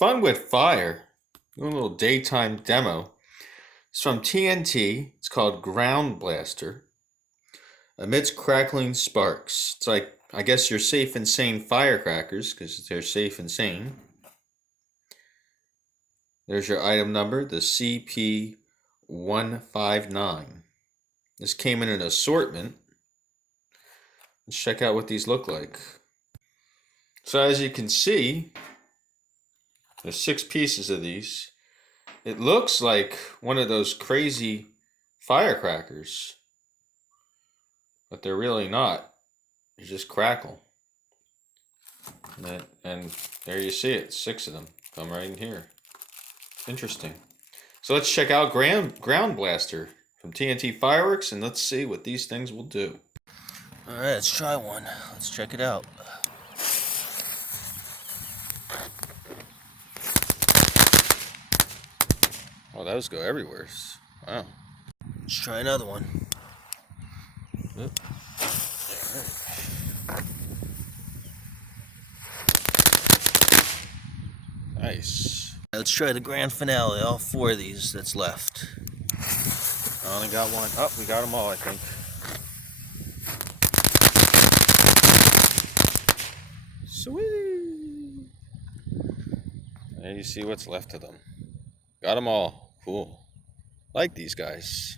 Fun with fire. Doing a little daytime demo. It's from TNT. It's called Ground Blaster. Amidst crackling sparks. It's like, I guess, your safe and sane firecrackers, because they're safe and sane. There's your item number, the CP159. This came in an assortment. Let's check out what these look like. So as you can see, there's 6 pieces of these. It looks like one of those crazy firecrackers, but they're really not. They just crackle. And there you see it, 6 of them come right in here. Interesting. So let's check out Ground Blaster from TNT Fireworks, and let's see what these things will do. Alright, let's try one. Let's check it out. Oh, those go everywhere. Wow. Let's try another one. Oop. Nice. Let's try the grand finale, all 4 of these that's left. I only got one. Oh, we got them all, I think. Sweet. There you see what's left of them. Got them all. Cool. Like these guys.